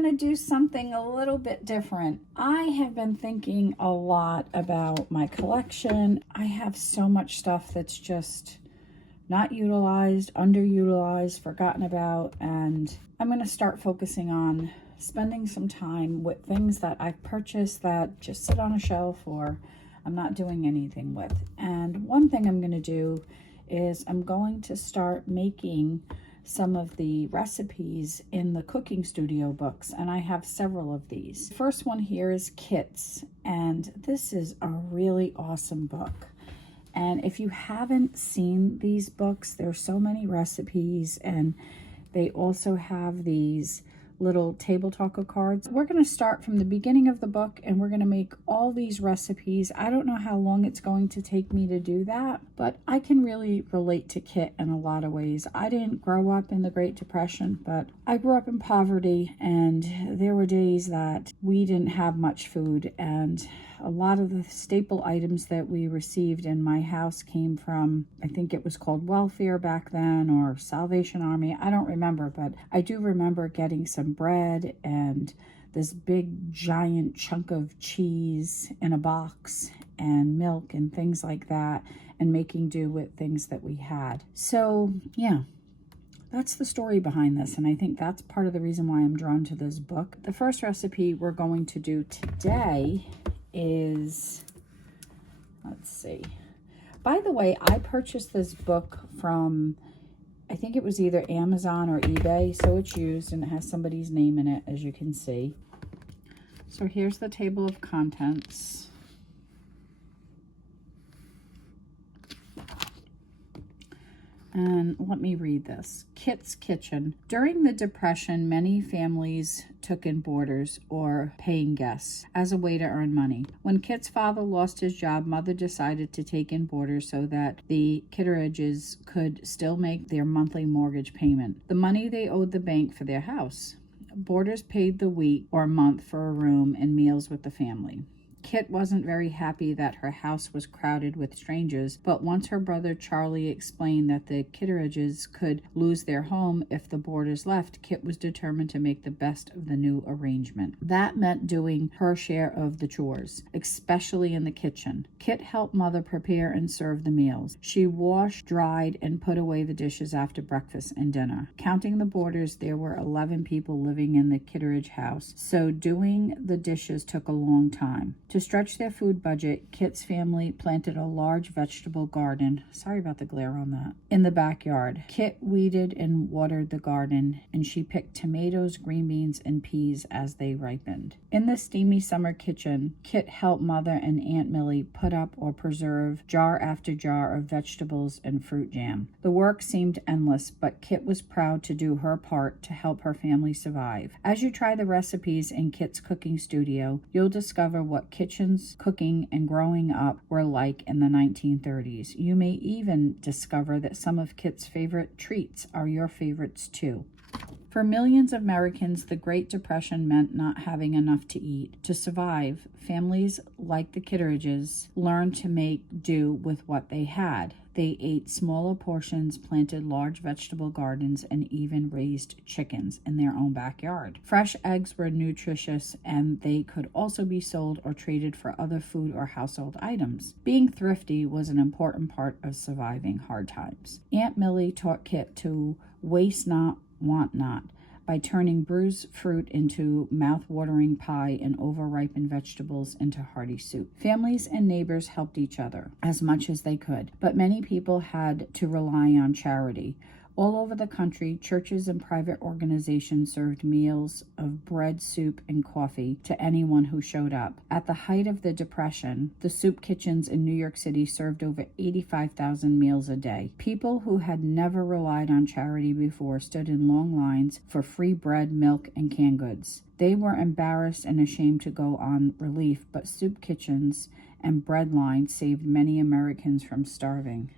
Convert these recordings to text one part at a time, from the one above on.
going to do something a little bit different. I have been thinking a lot about my collection. I have so much stuff that's just not utilized, underutilized, forgotten about, and I'm going to start focusing on spending some time with things that I've purchased that just sit on a shelf or I'm not doing anything with. And one thing I'm going to do is I'm going to start making some of the recipes in the cooking studio books, and I have several of these. The first one here is Kits, and this is a really awesome book. And if you haven't seen these books, there's so many recipes, and they also have these little table talker cards. We're going to start from the beginning of the book and we're going to make all these recipes. I don't know how long it's going to take me to do that, but I can really relate to Kit in a lot of ways. I didn't grow up in the Great Depression, but I grew up in poverty, and there were days that we didn't have much food, and a lot of the staple items that we received in my house came from, I think it was called welfare back then, or Salvation Army. I don't remember, but I do remember getting some bread and this big giant chunk of cheese in a box and milk and things like that, and making do with things that we had. So yeah, that's the story behind this, and I think that's part of the reason why I'm drawn to this book. The first recipe we're going to do today is, let's see. By the way, I purchased this book from, I think it was either Amazon or eBay, so it's used and it has somebody's name in it, as you can see. So here's the table of contents. And let me read this. Kit's Kitchen. During the Depression, many families took in boarders or paying guests as a way to earn money. When Kit's father lost his job, Mother decided to take in boarders so that the Kitteridges could still make their monthly mortgage payment, the money they owed the bank for their house. Boarders paid the week or month for a room and meals with the family. Kit wasn't very happy that her house was crowded with strangers, but once her brother Charlie explained that the Kitteridges could lose their home if the boarders left, Kit was determined to make the best of the new arrangement. That meant doing her share of the chores, especially in the kitchen. Kit helped Mother prepare and serve the meals. She washed, dried, and put away the dishes after breakfast and dinner. Counting the boarders, there were 11 people living in the Kitteridge house, so doing the dishes took a long time. To stretch their food budget, Kit's family planted a large vegetable garden, sorry about the glare on that, in the backyard. Kit weeded and watered the garden, and she picked tomatoes, green beans, and peas as they ripened. In the steamy summer kitchen, Kit helped Mother and Aunt Millie put up or preserve jar after jar of vegetables and fruit jam. The work seemed endless, but Kit was proud to do her part to help her family survive. As you try the recipes in Kit's cooking studio, you'll discover what kitchens, cooking, and growing up were like in the 1930s. You may even discover that some of Kit's favorite treats are your favorites too. For millions of Americans, the Great Depression meant not having enough to eat. To survive, families like the Kitteridges learned to make do with what they had. They ate smaller portions, planted large vegetable gardens, and even raised chickens in their own backyard. Fresh eggs were nutritious, and they could also be sold or traded for other food or household items. Being thrifty was an important part of surviving hard times. Aunt Millie taught Kit to waste not, want not, by turning bruised fruit into mouth-watering pie and over-ripened vegetables into hearty soup. Families and neighbors helped each other as much as they could, but many people had to rely on charity. All over the country, churches and private organizations served meals of bread, soup, and coffee to anyone who showed up. At the height of the Depression, the soup kitchens in New York City served over 85,000 meals a day. People who had never relied on charity before stood in long lines for free bread, milk, and canned goods. They were embarrassed and ashamed to go on relief, but soup kitchens and bread lines saved many Americans from starving.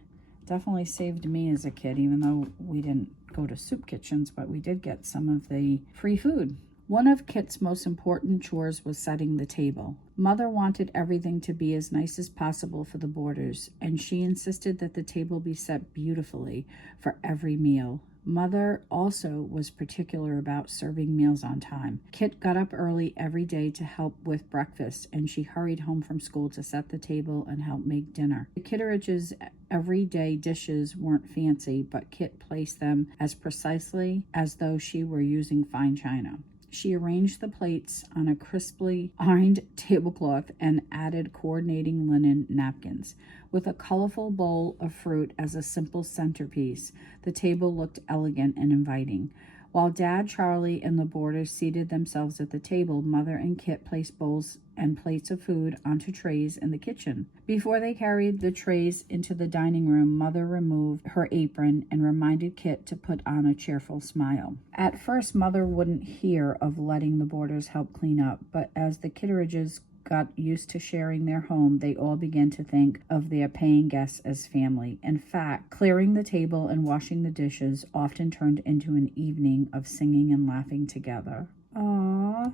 Definitely saved me as a kid, even though we didn't go to soup kitchens, but we did get some of the free food. One of Kit's most important chores was setting the table. Mother wanted everything to be as nice as possible for the boarders, and she insisted that the table be set beautifully for every meal. Mother also was particular about serving meals on time. Kit got up early every day to help with breakfast, and she hurried home from school to set the table and help make dinner. The Kitteridge's everyday dishes weren't fancy, but Kit placed them as precisely as though she were using fine china. She arranged the plates on a crisply ironed tablecloth and added coordinating linen napkins. With a colorful bowl of fruit as a simple centerpiece, the table looked elegant and inviting. While Dad, Charlie, and the boarders seated themselves at the table, Mother and Kit placed bowls and plates of food onto trays in the kitchen. Before they carried the trays into the dining room, Mother removed her apron and reminded Kit to put on a cheerful smile. At first, Mother wouldn't hear of letting the boarders help clean up, but as the Kitteridges got used to sharing their home, they all began to think of their paying guests as family. In fact, clearing the table and washing the dishes often turned into an evening of singing and laughing together. Aww.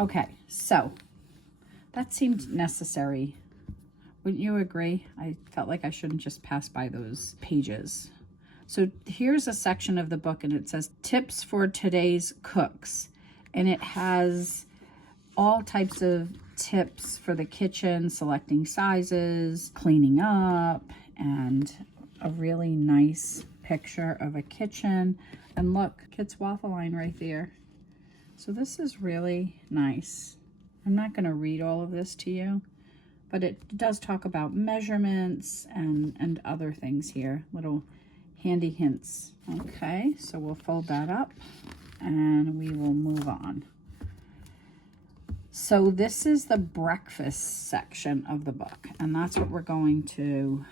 Okay, so that seemed necessary. Wouldn't you agree? I felt like I shouldn't just pass by those pages. So here's a section of the book, and it says tips for today's cooks. And it has all types of tips for the kitchen, selecting sizes, cleaning up, and a really nice picture of a kitchen. And look, Kit's waffle line right there. So this is really nice. I'm not going to read all of this to you, but it does talk about measurements and other things here, little handy hints. Okay, so we'll fold that up and we will move on. So this is the breakfast section of the book, and that's what we're going to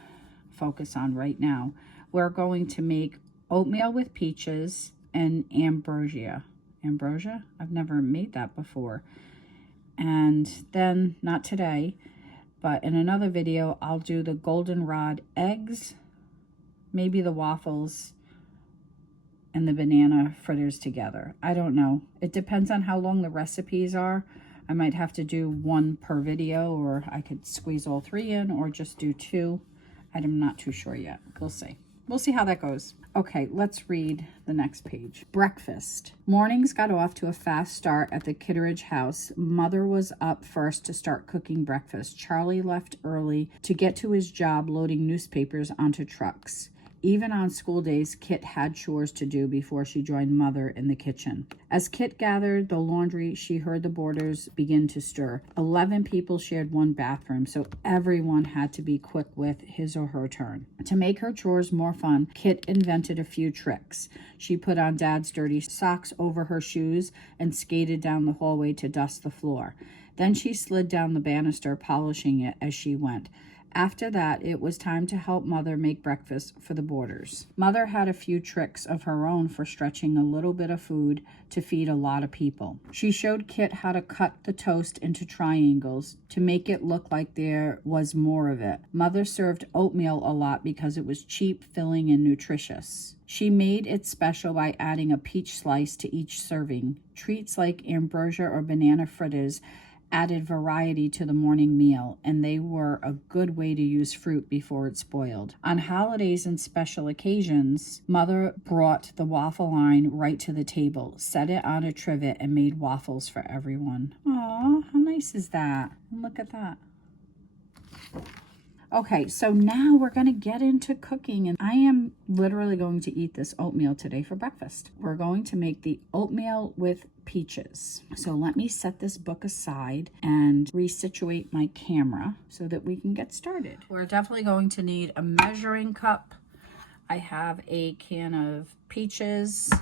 focus on right now. We're going to make oatmeal with peaches and ambrosia. Ambrosia? I've never made that before. And then, not today, but in another video, I'll do the goldenrod eggs, maybe the waffles, and the banana fritters together. I don't know. It depends on how long the recipes are. I might have to do one per video, or I could squeeze all three in, or just do two. I'm not too sure yet. We'll see. We'll see how that goes. Okay, let's read the next page. Breakfast. Mornings got off to a fast start at the Kitteridge house. Mother was up first to start cooking breakfast. Charlie left early to get to his job loading newspapers onto trucks. Even on school days, Kit had chores to do before she joined Mother in the kitchen. As Kit gathered the laundry, she heard the boarders begin to stir. 11 people shared one bathroom, so everyone had to be quick with his or her turn. To make her chores more fun, Kit invented a few tricks. She put on Dad's dirty socks over her shoes and skated down the hallway to dust the floor. Then she slid down the banister, polishing it as she went. After that, it was time to help Mother make breakfast for the boarders. Mother had a few tricks of her own for stretching a little bit of food to feed a lot of people. She showed Kit how to cut the toast into triangles to make it look like there was more of it. Mother served oatmeal a lot because it was cheap, filling, and nutritious. She made it special by adding a peach slice to each serving. Treats like ambrosia or banana fritters added variety to the morning meal, and they were a good way to use fruit before it spoiled. On holidays and special occasions, Mother brought the waffle line right to the table, set it on a trivet, and made waffles for everyone. Aw, how nice is that? And look at that. Okay, so now we're going to get into cooking, and I am literally going to eat this oatmeal today for breakfast. We're going to make the oatmeal with peaches. So let me set this book aside and resituate my camera so that we can get started. We're definitely going to need a measuring cup. I have a can of peaches,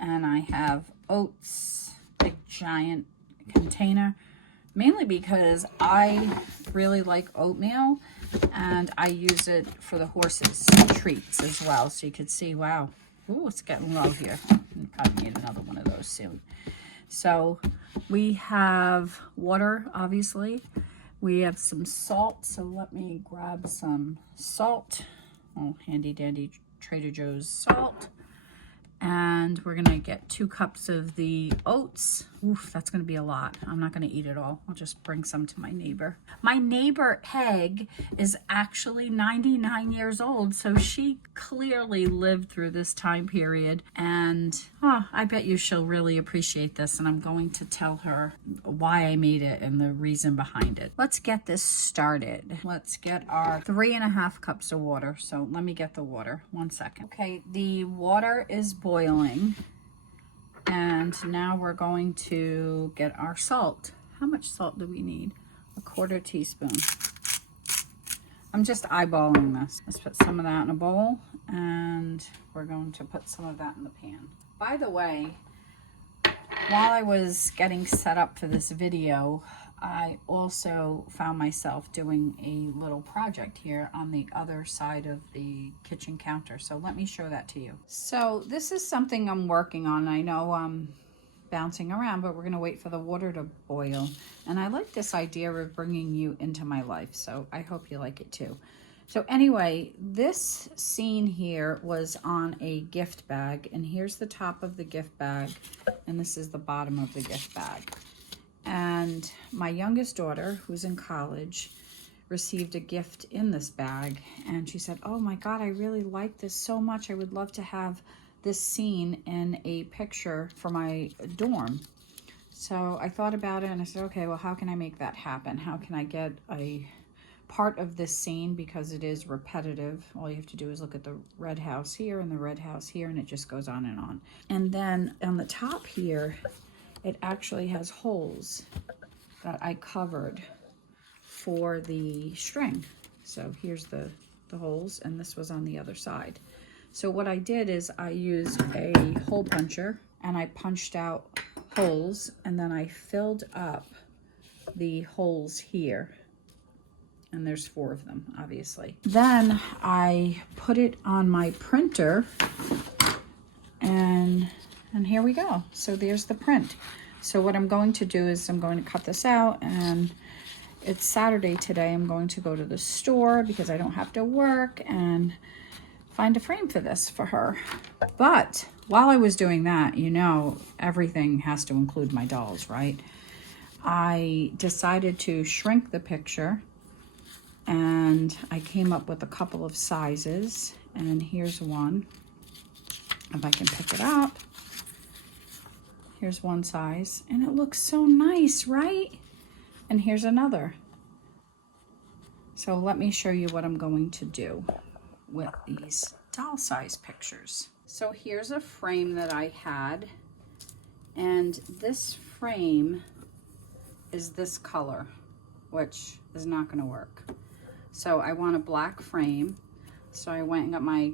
and I have oats, big giant container, mainly because I really like oatmeal and I use it for the horses' treats as well. So you could see, wow, ooh, it's getting low here. I probably need another one of those soon. So we have water, obviously. We have some salt, so let me grab some salt. Oh, handy dandy Trader Joe's salt. And we're gonna get 2 cups of the oats. Oof, that's gonna be a lot. I'm not gonna eat it all. I'll just bring some to my neighbor. My neighbor Peg is actually 99 years old, so she clearly lived through this time period. And I bet you she'll really appreciate this, and I'm going to tell her why I made it and the reason behind it. Let's get this started. Let's get our 3.5 cups of water. So let me get the water, 1 second. Okay, the water is boiling. And now we're going to get our salt. How much salt do we need? 1/4 teaspoon. I'm just eyeballing this. Let's put some of that in a bowl, and we're going to put some of that in the pan. By the way, while I was getting set up for this video, I also found myself doing a little project here on the other side of the kitchen counter. So let me show that to you. So this is something I'm working on. I know I'm bouncing around, but we're going to wait for the water to boil. And I like this idea of bringing you into my life. So I hope you like it too. So anyway, this scene here was on a gift bag, and here's the top of the gift bag, and this is the bottom of the gift bag. And my youngest daughter, who's in college, received a gift in this bag, and she said, "Oh my God, I really like this so much. I would love to have this scene in a picture for my dorm." So I thought about it, and I said, okay, well, how can I make that happen? How can I get a part of this scene, because it is repetitive. All you have to do is look at the red house here and the red house here, and it just goes on and on. And then on the top here, it actually has holes that I covered for the string. So here's the holes, and this was on the other side. So what I did is I used a hole puncher, and I punched out holes, and then I filled up the holes here. And there's 4 of them, obviously. Then I put it on my printer, and here we go. So there's the print. So what I'm going to do is I'm going to cut this out, and it's Saturday today. I'm going to go to the store because I don't have to work and find a frame for this for her. But while I was doing that, you know, everything has to include my dolls, right? I decided to shrink the picture, and I came up with a couple of sizes, and here's one. If I can pick it up, here's one size, and it looks so nice, right? And here's another. So let me show you what I'm going to do with these doll size pictures. So here's a frame that I had, and this frame is this color, which is not going to work. So I want a black frame. So I went and got my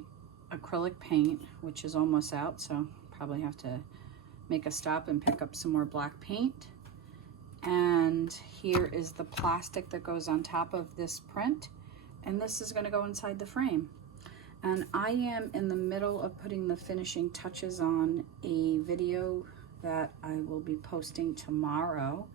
acrylic paint, which is almost out, so probably have to make a stop and pick up some more black paint. And here is the plastic that goes on top of this print, and this is going to go inside the frame. And I am in the middle of putting the finishing touches on a video that I will be posting tomorrow,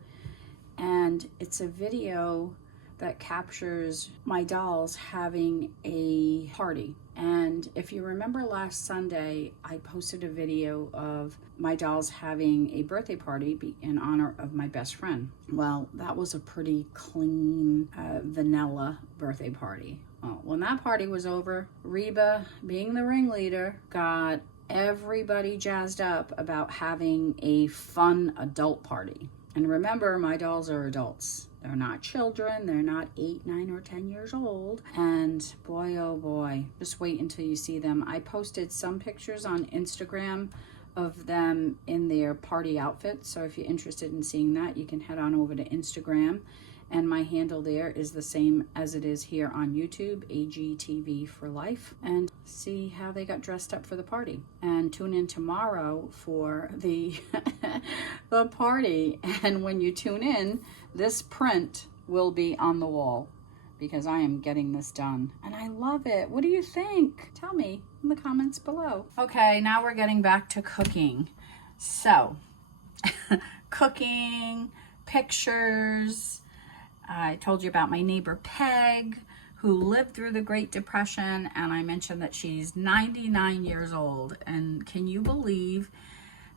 and it's a video that captures my dolls having a party. And if you remember last Sunday, I posted a video of my dolls having a birthday party in honor of my best friend. Well, that was a pretty clean, vanilla birthday party. Well, when that party was over, Reba, being the ringleader, got everybody jazzed up about having a fun adult party. And remember, my dolls are adults. They're not children. They're not 8, 9, or 10 years old. And boy, oh boy, just wait until you see them. I posted some pictures on Instagram of them in their party outfits. So if you're interested in seeing that, you can head on over to Instagram. And my handle there is the same as it is here on YouTube, AGTV for life, and see how they got dressed up for the party. And tune in tomorrow for the the party. And when you tune in, this print will be on the wall because I am getting this done. And I love it. What do you think? Tell me in the comments below. Okay, now we're getting back to cooking. So, cooking, pictures. I told you about my neighbor Peg, who lived through the Great Depression, and I mentioned that she's 99 years old. And can you believe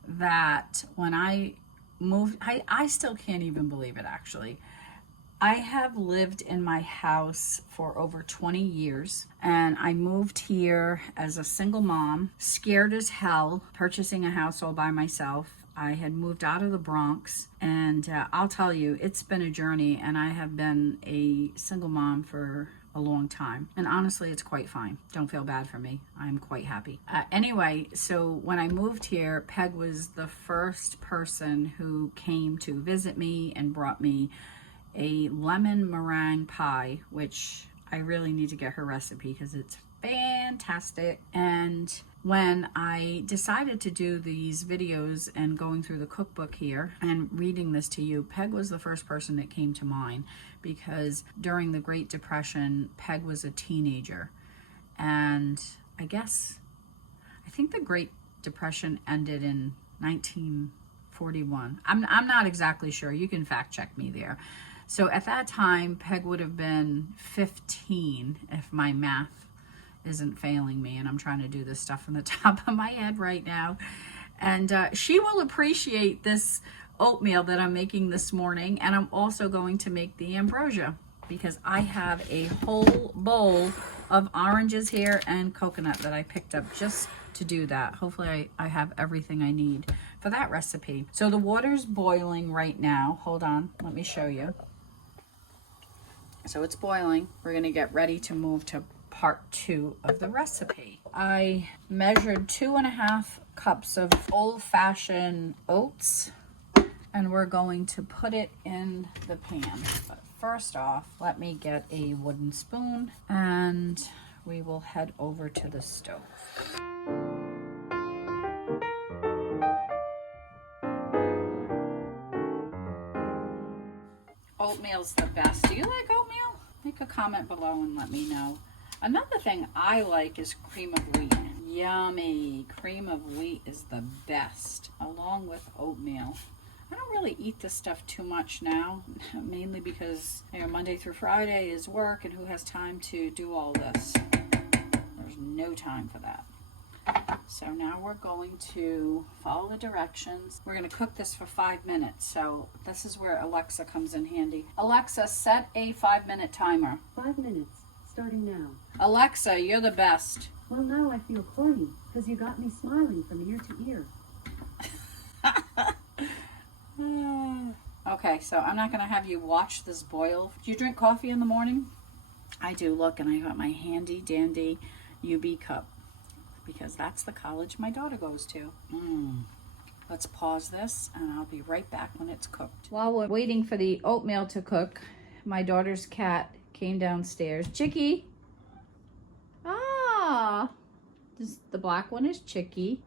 that when I moved, I still can't even believe it actually. I have lived in my house for over 20 years, and I moved here as a single mom, scared as hell, purchasing a house all by myself. I had moved out of the Bronx, and I'll tell you, it's been a journey, and I have been a single mom for a long time. And honestly, it's quite fine. Don't feel bad for me. I'm quite happy. Anyway, so when I moved here, Peg was the first person who came to visit me and brought me a lemon meringue pie, which I really need to get her recipe because it's fantastic. And when I decided to do these videos and going through the cookbook here and reading this to you, Peg was the first person that came to mind, because during the Great Depression, Peg was a teenager. And I think the Great Depression ended in 1941. I'm not exactly sure. You can fact check me there. So at that time, Peg would have been 15 if my math isn't failing me, and I'm trying to do this stuff from the top of my head right now. And she will appreciate this oatmeal that I'm making this morning, and I'm also going to make the ambrosia because I have a whole bowl of oranges here and coconut that I picked up just to do that. Hopefully I have everything I need for that recipe. So the water's boiling right now. Hold on, let me show you. So it's boiling. We're gonna get ready to move to part 2 of the recipe. I measured 2.5 cups of old-fashioned oats, and we're going to put it in the pan. But first off, let me get a wooden spoon and we will head over to the stove. Oatmeal's the best. Do you like oatmeal? Make a comment below and let me know. Another thing I like is cream of wheat. Yummy. Cream of wheat is the best, along with oatmeal. I don't really eat this stuff too much now, mainly because Monday through Friday is work, and who has time to do all this? There's no time for that. So now we're going to follow the directions. We're going to cook this for 5 minutes. So this is where Alexa comes in handy. Alexa, set a 5-minute timer. 5 minutes, starting now. Alexa, you're the best. Well, now I feel corny, because you got me smiling from ear to ear. Okay, so I'm not going to have you watch this boil. Do you drink coffee in the morning? I do. Look, and I got my handy dandy UB cup, because that's the college my daughter goes to. Let's pause this, and I'll be right back when it's cooked. While we're waiting for the oatmeal to cook, my daughter's cat came downstairs. Chicky! Ah! The black one is Chicky,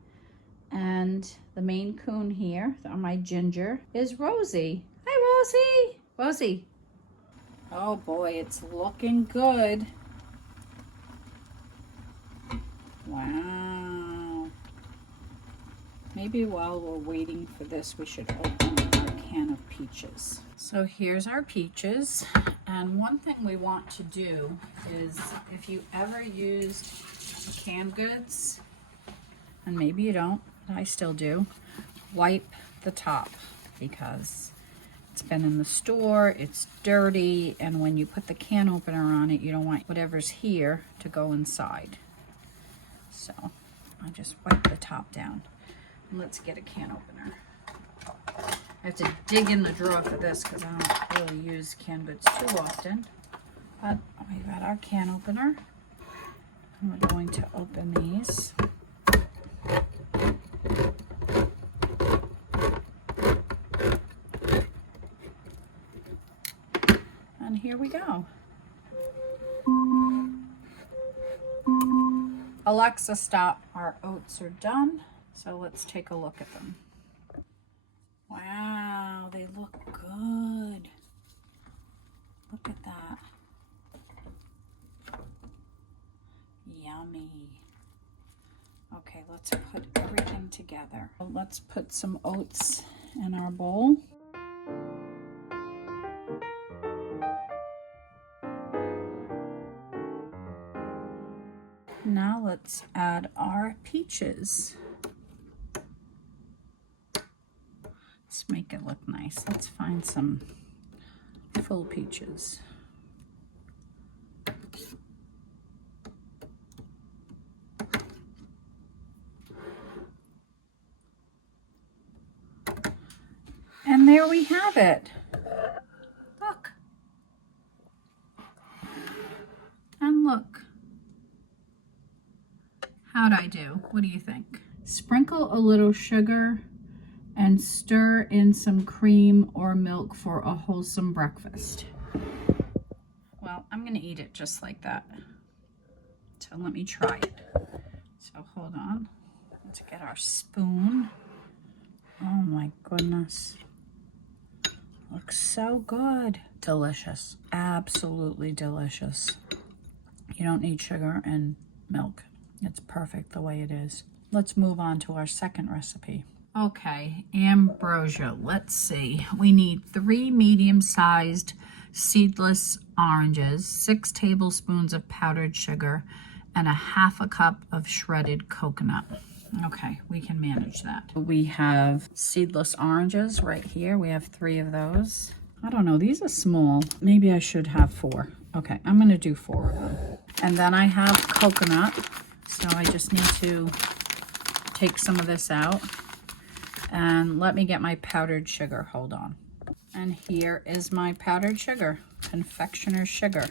and the Maine Coon here, my ginger, is Rosie. Hi, Rosie! Rosie! Oh boy, it's looking good. Wow. Maybe while we're waiting for this, we should open our can of peaches. So here's our peaches. And one thing we want to do is, if you ever used canned goods, and maybe you don't, but I still do, wipe the top, because it's been in the store, it's dirty, and when you put the can opener on it, you don't want whatever's here to go inside. So I just wipe the top down. And let's get a can opener. I have to dig in the drawer for this because I don't really use canned goods too often. But we've got our can opener. And we're going to open these. And here we go. Alexa, stop. Our oats are done. So let's take a look at them. Wow, they look good. Look at that. Yummy. Okay, let's put everything together. Let's put some oats in our bowl. Now let's add our peaches. Let's make it look nice. Let's find some full peaches. And there we have it. Look. And look. How'd I do? What do you think? Sprinkle a little sugar and stir in some cream or milk for a wholesome breakfast. Well, I'm gonna eat it just like that. So let me try it. So hold on. Let's get our spoon. Oh my goodness. Looks so good. Delicious. Absolutely delicious. You don't need sugar and milk. It's perfect the way it is. Let's move on to our second recipe. Okay, ambrosia. Let's see. We need 3 medium-sized seedless oranges, 6 tablespoons of powdered sugar, and 1/2 cup of shredded coconut. Okay, we can manage that. We have seedless oranges right here. We have 3 of those. I don't know, these are small. Maybe I should have 4. Okay, I'm gonna do 4 of them. And then I have coconut. So I just need to take some of this out. And let me get my powdered sugar. Hold on. And here is my powdered sugar, confectioner's sugar.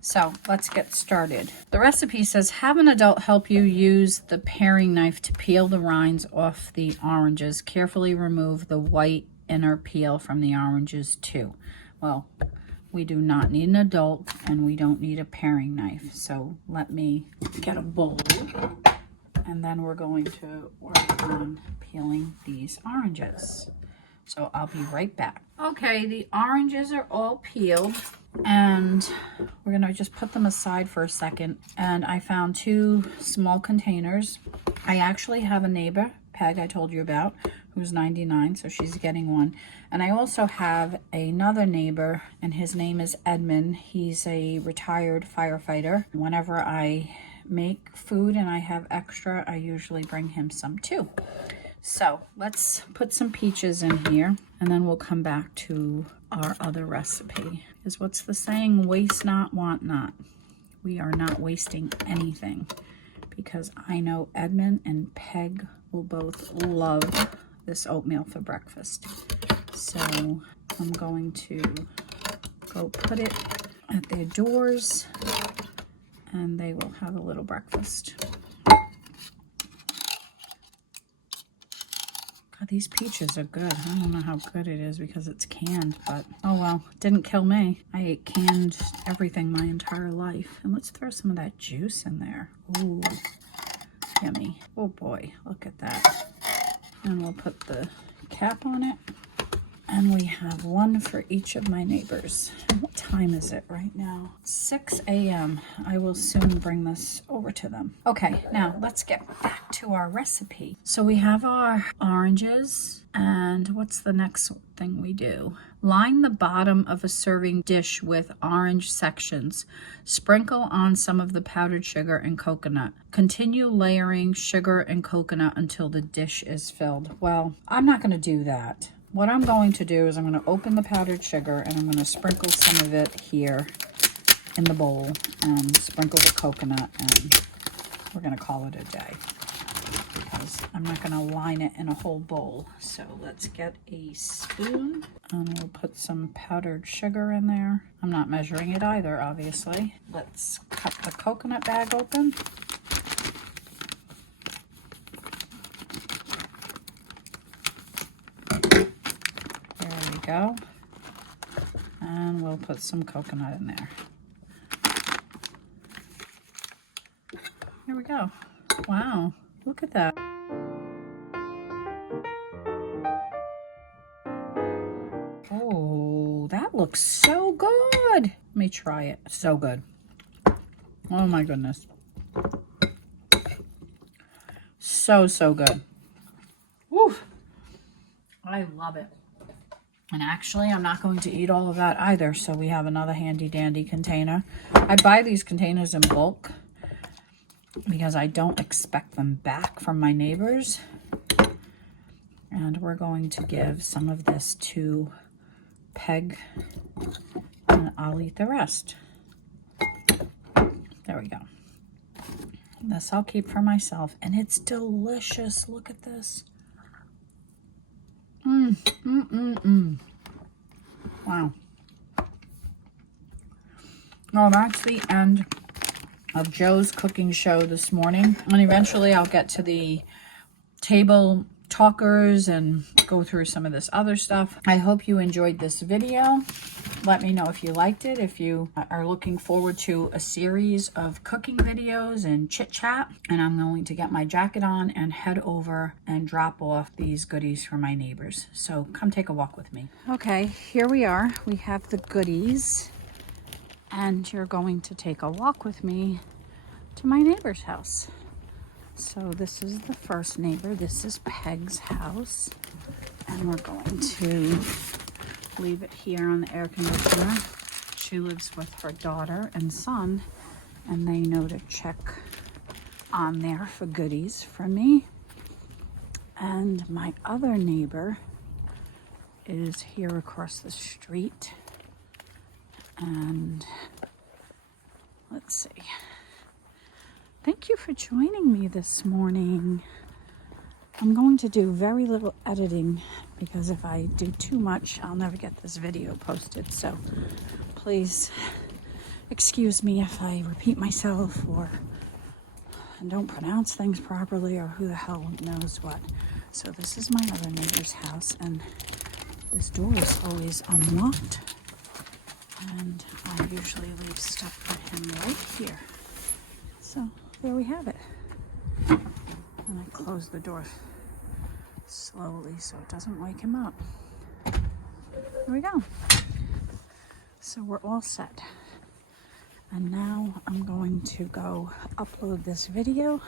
So let's get started. The recipe says, have an adult help you use the paring knife to peel the rinds off the oranges. Carefully remove the white inner peel from the oranges too. Well, we do not need an adult and we don't need a paring knife. So let me get a bowl and then we're going to work on peeling these oranges. So I'll be right back. Okay, the oranges are all peeled and we're gonna just put them aside for a second. And I found 2 small containers. I actually have a neighbor, Peg, I told you about, who's 99, so she's getting one. And I also have another neighbor, and his name is Edmund. He's a retired firefighter. Whenever I make food and I have extra, I usually bring him some too. So let's put some peaches in here, and then we'll come back to our other recipe. Is what's the saying? Waste not, want not. We are not wasting anything because I know Edmund and Peg will both love this oatmeal for breakfast. So I'm going to go put it at their doors and they will have a little breakfast. God, these peaches are good. I don't know how good it is because it's canned, but oh well, it didn't kill me. I ate canned everything my entire life. And let's throw some of that juice in there. Ooh, yummy. Oh boy, look at that. And we'll put the cap on it. And we have 1 for each of my neighbors. And what time is it right now? 6 a.m. I will soon bring this over to them. Okay, now let's get back to our recipe. So we have our oranges, and what's the next thing we do? Line the bottom of a serving dish with orange sections. Sprinkle on some of the powdered sugar and coconut. Continue layering sugar and coconut until the dish is filled. Well, I'm not going to do that. What I'm going to do is I'm going to open the powdered sugar and I'm going to sprinkle some of it here in the bowl and sprinkle the coconut, and we're going to call it a day because I'm not going to line it in a whole bowl. So let's get a spoon and we'll put some powdered sugar in there. I'm not measuring it either, obviously. Let's cut the coconut bag open. Go, and we'll put some coconut in there. Here we go. Wow, look at that. Oh, that looks so good. Let me try it. So good. Oh my goodness. So good. Woo. I love it. And actually, I'm not going to eat all of that either. So we have another handy dandy container. I buy these containers in bulk. because I don't expect them back from my neighbors. And we're going to give some of this to Peg, and I'll eat the rest. There we go. This I'll keep for myself, and it's delicious. Look at this. Wow. Well, that's the end of Joe's cooking show this morning. And eventually I'll get to the table talkers and go through some of this other stuff. I hope you enjoyed this video. Let me know if you liked it, if you are looking forward to a series of cooking videos and chit chat. And I'm going to get my jacket on and head over and drop off these goodies for my neighbors. So come take a walk with me. Okay, here we are. We have the goodies, and you're going to take a walk with me to my neighbor's house. So this is the first neighbor. This is Peg's house. And we're going to leave it here on the air conditioner. She lives with her daughter and son, and they know to check on there for goodies from me. And my other neighbor is here across the street. And let's see. Thank you for joining me this morning. I'm going to do very little editing because if I do too much, I'll never get this video posted. So please excuse me if I repeat myself or don't pronounce things properly or who the hell knows what. So this is my other neighbor's house, and this door is always unlocked. And I usually leave stuff for him right here. So there we have it. And I close the door slowly so it doesn't wake him up. There we go. So we're all set. And now I'm going to go upload this video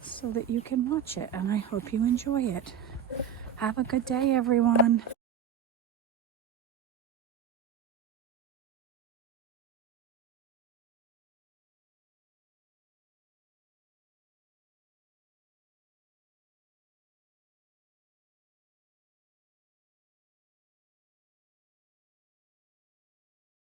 so that you can watch it. And I hope you enjoy it. Have a good day, everyone.